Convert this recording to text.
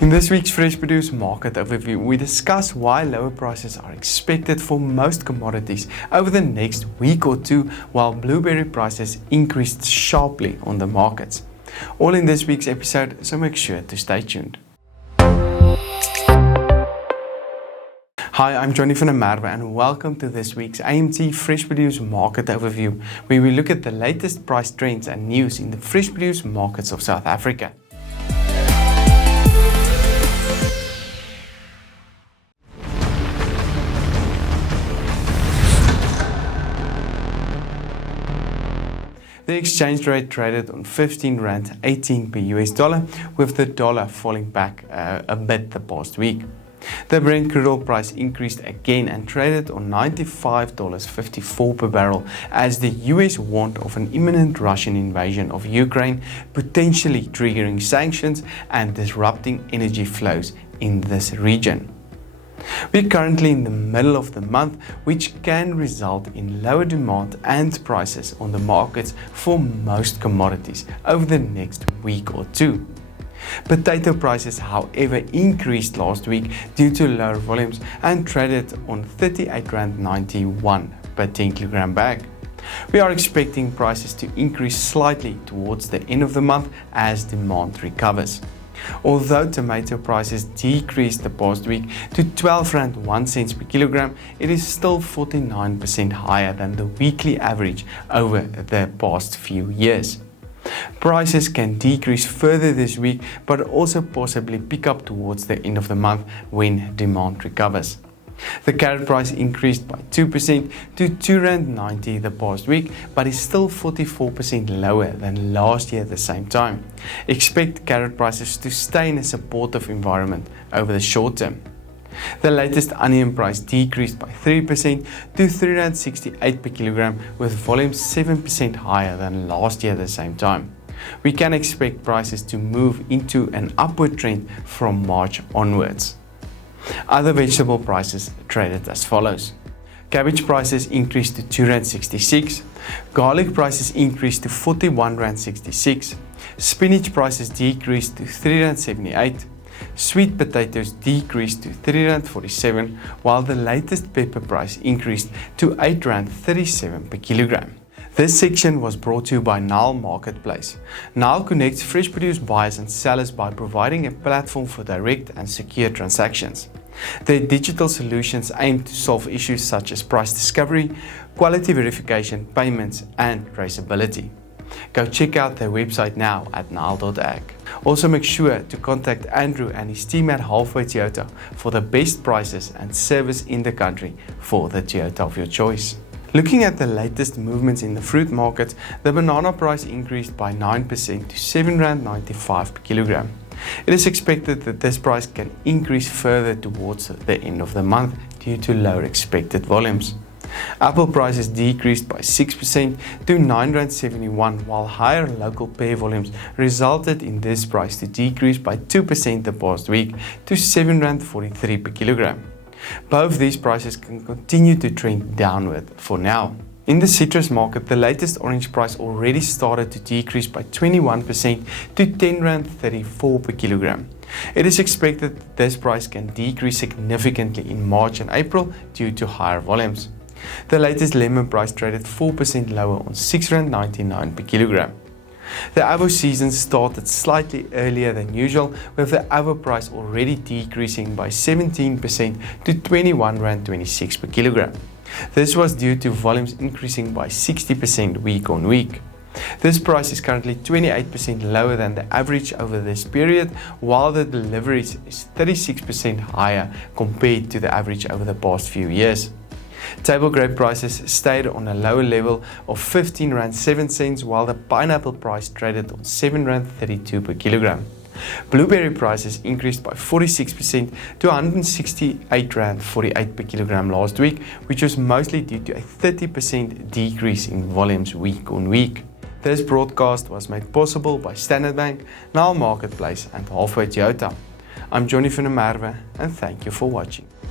In this week's Fresh Produce Market Overview, we discuss why lower prices are expected for most commodities over the next week or two, while blueberry prices increased sharply on the markets. All in this week's episode, so make sure to stay tuned. Hi, I'm Johnny van der Merwe and welcome to this week's AMT Fresh Produce Market Overview, where we look at the latest price trends and news in the fresh produce markets of South Africa. The exchange rate traded on 15 Rand 18 per US dollar, with the dollar falling back a bit the past week. The Brent crude oil price increased again and traded on $95.54 per barrel as the US warned of an imminent Russian invasion of Ukraine, potentially triggering sanctions and disrupting energy flows in this region. We're currently in the middle of the month, which can result in lower demand and prices on the markets for most commodities over the next week or two. Potato prices, however, increased last week due to lower volumes and traded on R38.91 per 10 kilogram bag. We are expecting prices to increase slightly towards the end of the month as demand recovers. Although tomato prices decreased the past week to R12.01 per kilogram, it is still 49% higher than the weekly average over the past few years. Prices can decrease further this week, but also possibly pick up towards the end of the month when demand recovers. The carrot price increased by 2% to R2.90 the past week, but is still 44% lower than last year at the same time. Expect carrot prices to stay in a supportive environment over the short term. The latest onion price decreased by 3% to R3.68 per kilogram, with volumes 7% higher than last year at the same time. We can expect prices to move into an upward trend from March onwards. Other vegetable prices traded as follows. Cabbage prices increased to R2.66, garlic prices increased to R41.66, spinach prices decreased to R3.78, sweet potatoes decreased to R3.47, while the latest pepper price increased to R8.37 per kilogram. This section was brought to you by Nile Marketplace. Nile connects fresh produce buyers and sellers by providing a platform for direct and secure transactions. Their digital solutions aim to solve issues such as price discovery, quality verification, payments, and traceability. Go check out their website now at Nile.ag. Also make sure to contact Andrew and his team at Halfway Toyota for the best prices and service in the country for the Toyota of your choice. Looking at the latest movements in the fruit market, the banana price increased by 9% to R7.95 per kilogram. It is expected that this price can increase further towards the end of the month due to lower expected volumes. Apple prices decreased by 6% to R9.71, while higher local pear volumes resulted in this price to decrease by 2% the past week to R7.43 per kilogram. Both these prices can continue to trend downward for now. In the citrus market, the latest orange price already started to decrease by 21% to R10.34 per kilogram. It is expected that this price can decrease significantly in March and April due to higher volumes. The latest lemon price traded 4% lower on R6.99 per kilogram. The avo season started slightly earlier than usual, with the avo price already decreasing by 17% to R21.26 per kilogram. This was due to volumes increasing by 60% week on week. This price is currently 28% lower than the average over this period, while the deliveries is 36% higher compared to the average over the past few years. Table grape prices stayed on a lower level of R15.07, while the pineapple price traded on R7.32 per kilogram. Blueberry prices increased by 46% to R168.48 per kilogram last week, which was mostly due to a 30% decrease in volumes week on week. This broadcast was made possible by Standard Bank, Nile Marketplace and Halfway Toyota. I'm Johnny van der Merwe and thank you for watching.